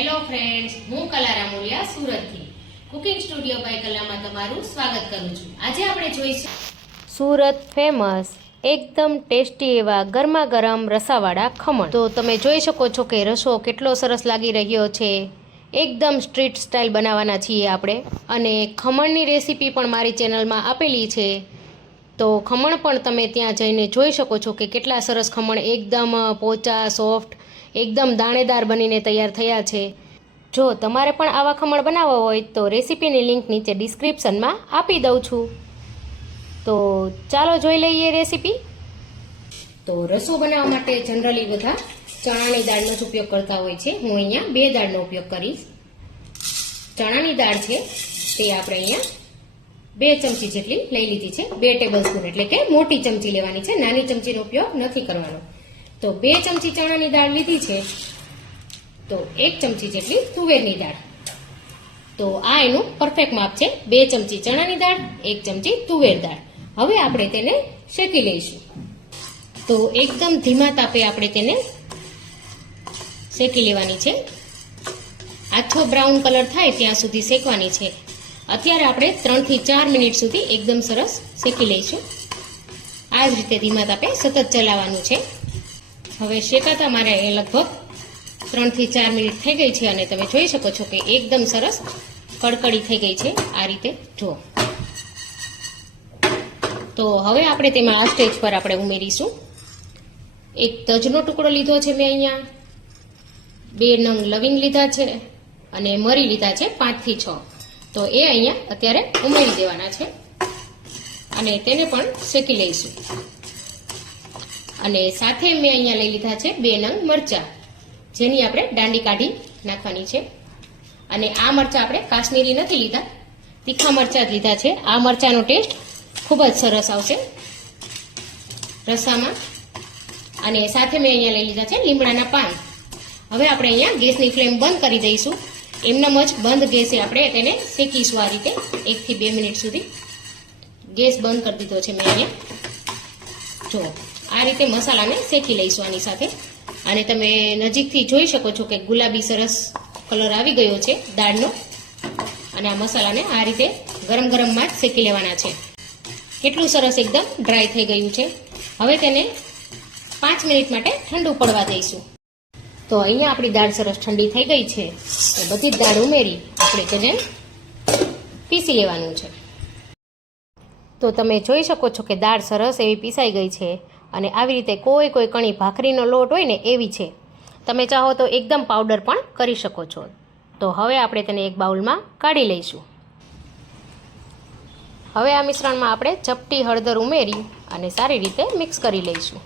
Hello friends, હું કલા રામોલિયા સુરતથી કુકિંગ સ્ટુડિયો બાય કલામાં તમારું સ્વાગત કરું છું. આજે આપણે જોઈશું સુરત ફેમસ એકદમ ટેસ્ટી એવા ગરમા ગરમ રસાવાળા ખમણ. તો તમે જોઈ શકો છો કે રસો કેટલો સરસ લાગી રહ્યો છે. એકદમ સ્ટ્રીટ સ્ટાઇલ બનાવવાના છીએ આપણે, અને ખમણની રેસીપી પણ મારી ચેનલમાં આપેલી છે. તો ખમણ પણ તમે ત્યાં જઈને જોઈ શકો છો કે કેટલા સરસ ખમણ એકદમ પોચા સોફ્ટ એકદમ દાણેદાર બનીને તૈયાર થયા છે. જો તમારે પણ આવા ખમણ બનાવવા હોય તો રેસીપીની લિંક નીચે ડિસ્ક્રિપ્શનમાં આપી દઉં છું. તો ચાલો જોઈ લઈએ રેસીપી. તો રસો બનાવવા માટે જનરલી બધા ચણાની દાળનો જ ઉપયોગ કરતા હોય છે. હું અહીંયા 2 દાળનો ઉપયોગ કરીશ. ચણાની દાળ છે તે આપણે અહીંયા 2 ચમચી જેટલી લઈ લીધી છે. 2 ટેબલ સ્પૂન એટલે કે મોટી ચમચી લેવાની છે, નાની ચમચીનો ઉપયોગ નથી કરવાનો. તો 2 ચમચી ચણાની દાળ લીધી છે. તો 1 ચમચી જેટલી તુવેરની દાળ. તો આ એનું પરફેક્ટ માપ છે. 2 ચમચી ચણાની દાળ, 1 ચમચી તુવેર દાળ. હવે આપણે તેને શેકી લઈશું. તો એકદમ ધીમા તાપે આપણે તેને શેકી લેવાની છે. આછો બ્રાઉન કલર થાય ત્યાં સુધી શેકવાની છે. અત્યારે આપણે 3 થી 4 મિનિટ સુધી એકદમ સરસ શેકી લઈશું. આ જ રીતે ધીમા તાપે સતત ચલાવવાનું છે. હવે શેકાતા મારે લગભગ 3 થી 4 મિનિટ થઈ ગઈ છે, અને તમે જોઈ શકો છો કે એકદમ સરસ કડકડી થઈ ગઈ છે. આ રીતે જુઓ. તો હવે આપણે તેમાં આ સ્ટેજ પર આપણે ઉમેરીશું 1 તજનો ટુકડો લીધો છે મેં અહીંયા, 2 નંગ લવિંગ લીધા છે, અને મરી લીધા છે 5 થી 6. તો એ અહીંયા અત્યારે ઉમેરી દેવાના છે, અને તેને પણ શેકી લઈશું. અને સાથે મેં અહીંયા લઈ લીધા છે 2 નંગ મરચાં, જેની આપણે દાંડી કાઢી નાખવાની છે. અને આ મરચાં આપણે કાશ્મીરી નથી લીધા, તીખા મરચાં જ લીધા છે. આ મરચાંનો ટેસ્ટ ખૂબ જ સરસ આવશે રસામાં. અને સાથે મેં અહીંયા લઈ લીધા છે લીમડાના પાન. હવે આપણે અહીંયા ગેસની ફ્લેમ બંધ કરી દઈશું. એમનામ જ બંધ ગેસે આપણે તેને શેકીશું. આ રીતે 1 થી 2 મિનિટ સુધી ગેસ બંધ કરી દીધો છે મેં અહીંયા. જો આ રીતે મસાલાને શેકી લઈશું આની સાથે. અને તમે નજીકથી જોઈ શકો છો કે ગુલાબી સરસ કલર આવી ગયો છે દાળનો. અને આ મસાલાને આ રીતે ગરમ ગરમમાં જ શેકી લેવાના છે. કેટલું સરસ એકદમ ડ્રાય થઈ ગયું છે. હવે તેને 5 મિનિટ માટે ઠંડુ પડવા દઈશું. તો અહીંયા આપણી દાળ સરસ ઠંડી થઈ ગઈ છે. તો બધી જ દાળ ઉમેરી આપણે તેને પીસી લેવાનું છે. તો તમે જોઈ શકો છો કે દાળ સરસ એવી પીસાઈ ગઈ છે. અને આવી રીતે કોઈ કણી ભાખરીનો લોટ હોય ને એવી છે. તમે ચાહો તો એકદમ પાવડર પણ કરી શકો છો. તો હવે આપણે તેને એક બાઉલમાં કાઢી લઈશું. હવે આ મિશ્રણમાં આપણે ચપટી હળદર ઉમેરી અને સારી રીતે મિક્સ કરી લઈશું.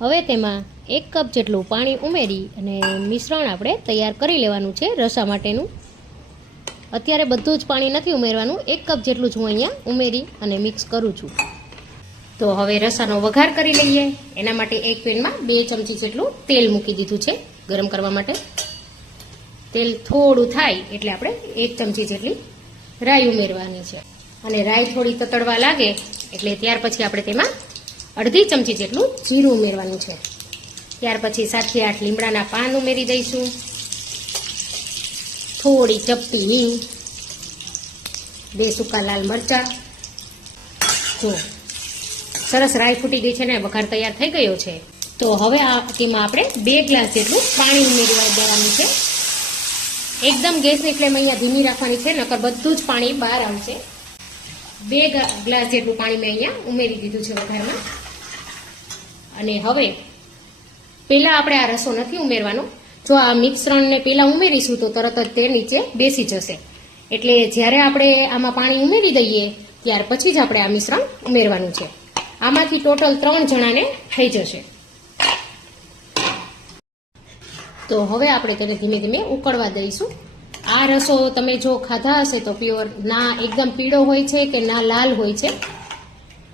હવે તેમાં 1 કપ જેટલું પાણી ઉમેરી અને મિશ્રણ આપણે તૈયાર કરી લેવાનું છે રસા માટેનું. અત્યારે બધું જ પાણી નથી ઉમેરવાનું, 1 કપ જેટલું જ હું અહીંયા ઉમેરી અને મિક્સ કરું છું. તો હવે રસાનો વઘાર કરી લઈએ. એના માટે એક પેનમાં 2 ચમચી જેટલું તેલ મૂકી દીધું છે ગરમ કરવા માટે. તેલ થોડું થાય એટલે આપણે 1 ચમચી જેટલી રાઈ ઉમેરવાની છે. અને રાઈ થોડી તતડવા લાગે એટલે ત્યાર પછી આપણે તેમાં 1/2 ચમચી જેટલું જીરું ઉમેરવાનું છે. ત્યાર પછી 7 થી 8 લીમડાના પાન ઉમેરી દઈશું. થોડી ચપટી હિંગ, 2 સૂકા લાલ મરચાં. જો સરસ રાઈ ફૂટી ગઈ છે ને વઘાર તૈયાર થઈ ગયો છે. તો હવે તેમાં આપણે 2 ગ્લાસ જેટલું પાણી ઉમેરી દેવાનું છે. એકદમ ગેસની ફ્લેમ અહીંયા ધીમી રાખવાની છે, નકર બધું જ પાણી બહાર આવશે. 2 ગ્લાસ જેટલું પાણી મેં અહીંયા ઉમેરી દીધું છે વઘારમાં. અને હવે પહેલાં આપણે આ રસો નથી ઉમેરવાનો. જો આ મિશ્રણને પહેલાં ઉમેરીશું તો તરત જ તે નીચે બેસી જશે. એટલે જ્યારે આપણે આમાં પાણી ઉમેરી દઈએ ત્યાર પછી જ આપણે આ મિશ્રણ ઉમેરવાનું છે. આમાંથી ટોટલ 3 જણાને થઈ જશે. તો હવે આપણે તેને ધીમે ધીમે ઉકળવા દઈશું. આ રસો તમે જો ખાધા હશે તો પ્યોર ના એકદમ પીળો હોય છે કે ના લાલ હોય છે.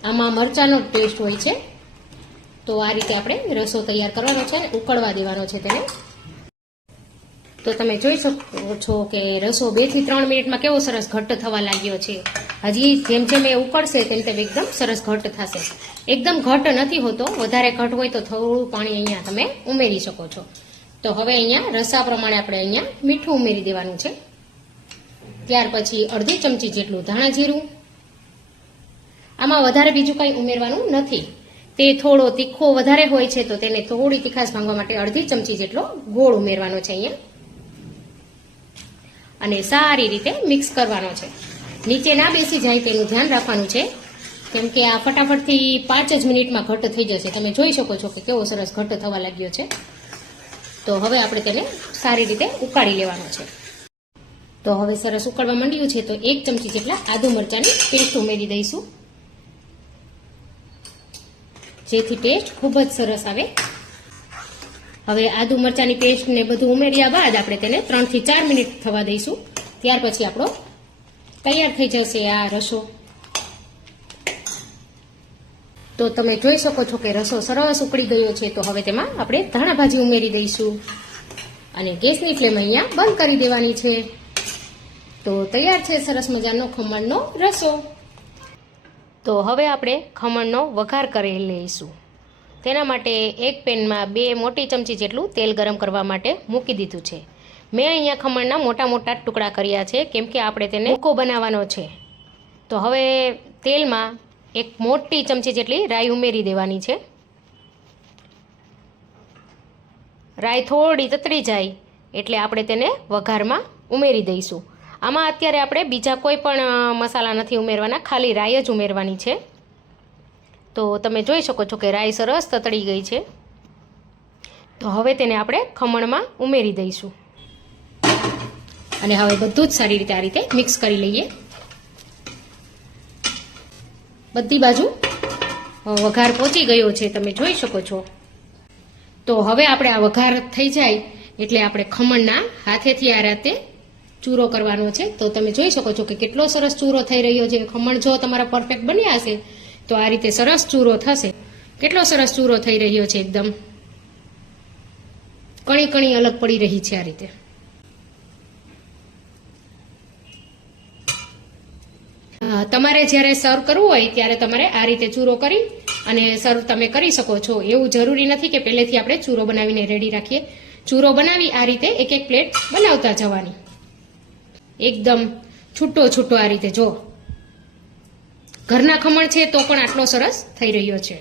આમાં મરચાંનો ટેસ્ટ હોય છે. તો આ રીતે આપણે રસો તૈયાર કરવાનો છે અને ઉકળવા દેવાનો છે તેને. તો તમે જોઈ શકો છો કે રસો 2 થી 3 મિનિટમાં કેવો સરસ ઘટ્ટ થવા લાગ્યો છે. હજી જેમ જેમ એ ઉકળશે તેમ તેમ એકદમ સરસ ઘટ્ટ થશે. એકદમ ઘટ્ટ નથી હોતો, વધારે ઘટ્ટ હોય તો થોડું પાણી અહીંયા તમે ઉમેરી શકો છો. તો હવે અહીંયા રસા પ્રમાણે આપણે અહીંયા મીઠું ઉમેરી દેવાનું છે. ત્યાર પછી અડધી ચમચી જેટલું ધાણા જીરું. આમાં વધારે બીજું કંઈ ઉમેરવાનું નથી. તે થોડો તીખો વધારે હોય છે તો તેને થોડી તીખાશ ભાંગવા માટે અડધી ચમચી જેટલો ગોળ ઉમેરવાનો છે અહીંયા, અને સારી રીતે મિક્સ કરવાનો છે. નીચે ના બેસી જાય તેનું ધ્યાન રાખવાનું છે, કેમ કે આ ફટાફટથી 5 જ મિનિટમાં ઘટ્ટ થઈ જશે. તમે જોઈ શકો છો કે કેવો સરસ ઘટ્ટ થવા લાગ્યો છે. તો હવે આપણે તેને સારી રીતે ઉકાળી લેવાનો છે. તો હવે સરસ ઉકળવા માંડ્યું છે તો 1 ચમચી જેટલા આદુ મરચાંની પેસ્ટ ઉમેરી દઈશું, જેથી ટેસ્ટ ખૂબ જ સરસ આવે. હવે આદુ મરચાંની પેસ્ટ ને બધું ઉમેર્યા બાદ આપણે તેને 3 થી 4 મિનિટ થવા દઈશું. ત્યાર પછી આપણો તૈયાર થઈ જશે આ રસો. તો તમે જોઈ શકો છો કે રસો સરસ ઉકળી ગયો છે. તો હવે તેમાં આપણે ધાણા ભાજી ઉમેરી દઈશું અને ગેસની ફ્લેમ અહીંયા બંધ કરી દેવાની છે. તો તૈયાર છે સરસ મજાનો ખમણનો રસો. તો હવે આપણે ખમણનો વઘાર કરી લઈશું. તેના માટે એક પેનમાં 2 મોટી ચમચી જેટલું તેલ ગરમ કરવા માટે મૂકી દીધું છે. મેં અહીંયા ખમણના મોટા મોટા ટુકડા કર્યા છે, કેમ કે આપણે તેને ભૂકો બનાવવાનો છે. તો હવે તેલમાં 1 મોટી ચમચી જેટલી રાઈ ઉમેરી દેવાની છે. રાઈ થોડી તતરી જાય એટલે આપણે તેને વઘારમાં ઉમેરી દઈશું. આમાં અત્યારે આપણે બીજા કોઈ પણ મસાલા નથી ઉમેરવાના, ખાલી રાઈ જ ઉમેરવાની છે. તો તમે જોઈ શકો છો કે રાઈ સરસ તતળી ગઈ છે. તો હવે તેને આપણે ખમણમાં ઉમેરી દઈશું અને હવે બધું જ સારી રીતે આ રીતે મિક્સ કરી લઈએ. બધી બાજુ વઘાર પહોંચી ગયો છે, તમે જોઈ શકો છો. તો હવે આપણે આ વઘાર થઈ જાય એટલે આપણે ખમણના હાથેથી આ રીતે ચૂરો કરવાનો છે. તો તમે જોઈ શકો છો કે કેટલો સરસ ચૂરો થઈ રહ્યો છે. ખમણ જો તમારા પરફેક્ટ બન્યા હશે તો આ રીતે સરસ ચૂરો થશે. કેટલો સરસ ચૂરો થઈ રહ્યો છે, એકદમ કણી કણી અલગ પડી રહી છે. આ રીતે તમારે જ્યારે સર્વ કરવું હોય ત્યારે તમારે આ રીતે ચૂરો કરી અને સર્વ તમે કરી શકો છો. એવું જરૂરી નથી કે પહેલેથી આપણે ચૂરો બનાવીને રેડી રાખીએ. ચૂરો બનાવી આ રીતે એક એક પ્લેટ બનાવતા જવાની, એકદમ છૂટો છૂટો આ રીતે. જો ઘરના ખમણ છે તો પણ આટલો સરસ થઈ રહ્યો છે.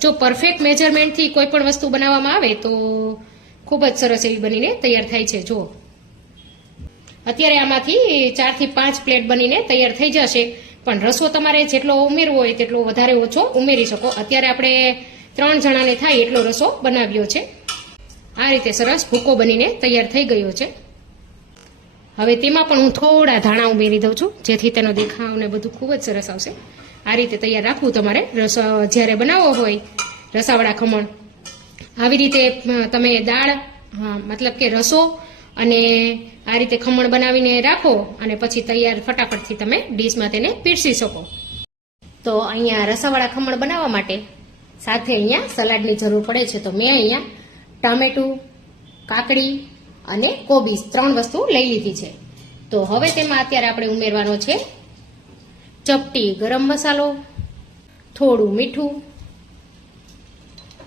જો પરફેક્ટ મેજરમેન્ટથી કોઈ પણ વસ્તુ બનાવવામાં આવે તો ખૂબ જ સરસ એવી બનીને તૈયાર થાય છે. જો અત્યારે આમાંથી 4 થી 5 પ્લેટ બનીને તૈયાર થઈ જશે, પણ રસો તમારે જેટલો ઉમેરવો હોય તેટલો વધારે ઓછો ઉમેરી શકો. અત્યારે આપણે 3 જણાને થાય એટલો રસો બનાવ્યો છે. આ રીતે સરસ ભૂકો બનીને તૈયાર થઈ ગયો છે. હવે તેમાં પણ હું થોડા ધાણા ઉમેરી દઉં છું, જેથી તેનો દેખાવ ને બધું ખૂબ જ સરસ આવશે. આ રીતે તૈયાર રાખવું તમારે. રસો જ્યારે બનાવવો હોય રસાવાળા ખમણ, આવી રીતે તમે દાળ મતલબ કે રસો અને આ રીતે ખમણ બનાવીને રાખો અને પછી તૈયાર ફટાફટથી તમે ડીશમાં તેને પીરસી શકો. તો અહીંયા રસાવાળા ખમણ બનાવવા માટે સાથે અહીંયા સલાડની જરૂર પડે છે. તો મેં અહીંયા ટામેટું, કાકડી અને કોબીજ 3 વસ્તુ લઈ લીધી છે. તો હવે તેમાં અત્યારે આપણે ઉમેરવાનો છે ચપટી ગરમ મસાલો, થોડું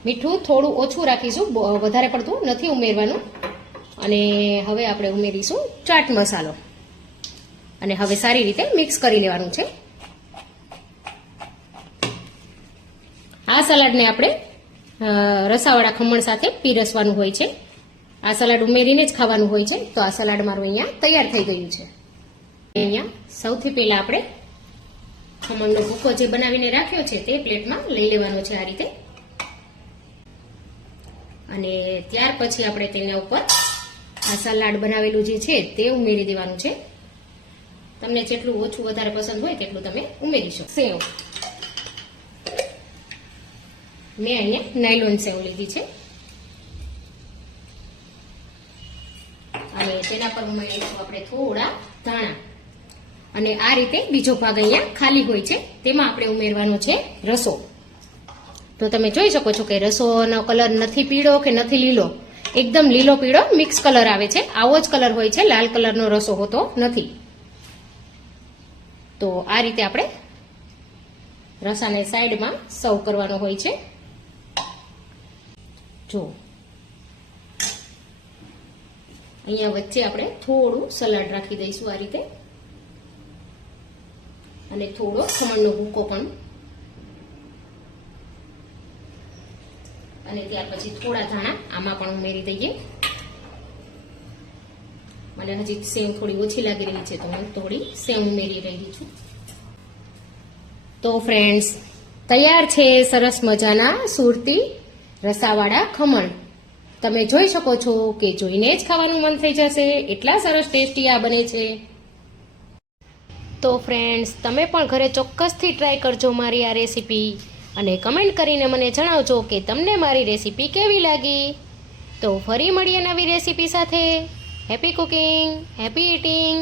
મીઠું થોડું ઓછું રાખીશું, વધારે પડતું નથી ઉમેરવાનું. અને હવે આપણે ઉમેરીશું ચાટ મસાલો અને હવે સારી રીતે મિક્સ કરી લેવાનું છે. આ સલાડને આપણે રસાવાળા ખમણ સાથે પીરસવાનું હોય છે. આ સલાડ ઉમેરીને જ ખાવાનું હોય છે. તો આ સલાડ મારું અહીંયા તૈયાર થઈ ગયું છે. અહીંયા સૌથી પહેલા આપણે ખમણનો ભૂકો જે બનાવીને રાખ્યો છે તે પ્લેટમાં લઈ લેવાનો છે આ રીતે, અને ત્યાર પછી આપણે તેના ઉપર આ સલાડ બનાવેલું જે છે તે ઉમેરી દેવાનું છે. તમને જેટલું ઓછું વધારે પસંદ હોય તેટલું તમે ઉમેરી શકો. સેવ, મેં અહીંયા નાયલોન સેવ લીધી છે અને તેના પર ઉમેરીશું આપણે થોડા ધાણા. અને આ રીતે બીજો ભાગ અહીંયા ખાલી હોય છે તેમાં આપણે ઉમેરવાનો છે રસો. તો તમે જોઈ શકો છો કે રસોનો કલર નથી પીળો કે નથી લીલો, એકદમ લીલો પીળો મિક્સ કલર આવે છે. આવો જ કલર હોય છે, લાલ કલરનો રસો હોતો નથી. તો આ રીતે આપણે રસાને સાઈડમાં સર્વ કરવાનો હોય છે. જો અહીંયા વચ્ચે આપણે થોડું સલાડ રાખી દઈશું આ રીતે, અને થોડો ખમણનો ભૂકો પણ, અને ત્યાર પછી થોડા ધાણા આમાં પણ ઉમેરી દઈએ. મને હજી સેવ થોડી ઓછી લાગી રહી છે તો હું થોડી સેવ ઉમેરી રહી છું. તો ફ્રેન્ડ્સ, તૈયાર છે સરસ મજાના સુરતી રસાવાળા ખમણ. તમે જોઈ શકો છો કે જોઈને જ ખાવાનું મન થઈ જશે, એટલા સરસ ટેસ્ટી આ બને છે. તો ફ્રેન્ડ્સ, તમે પણ ઘરે ચોક્કસથી ટ્રાય કરજો મારી આ રેસીપી, અને કમેન્ટ કરીને મને જણાવજો કે તમને મારી રેસીપી કેવી લાગી. તો ફરી મળીએ નવી રેસીપી સાથે. Happy cooking, happy eating.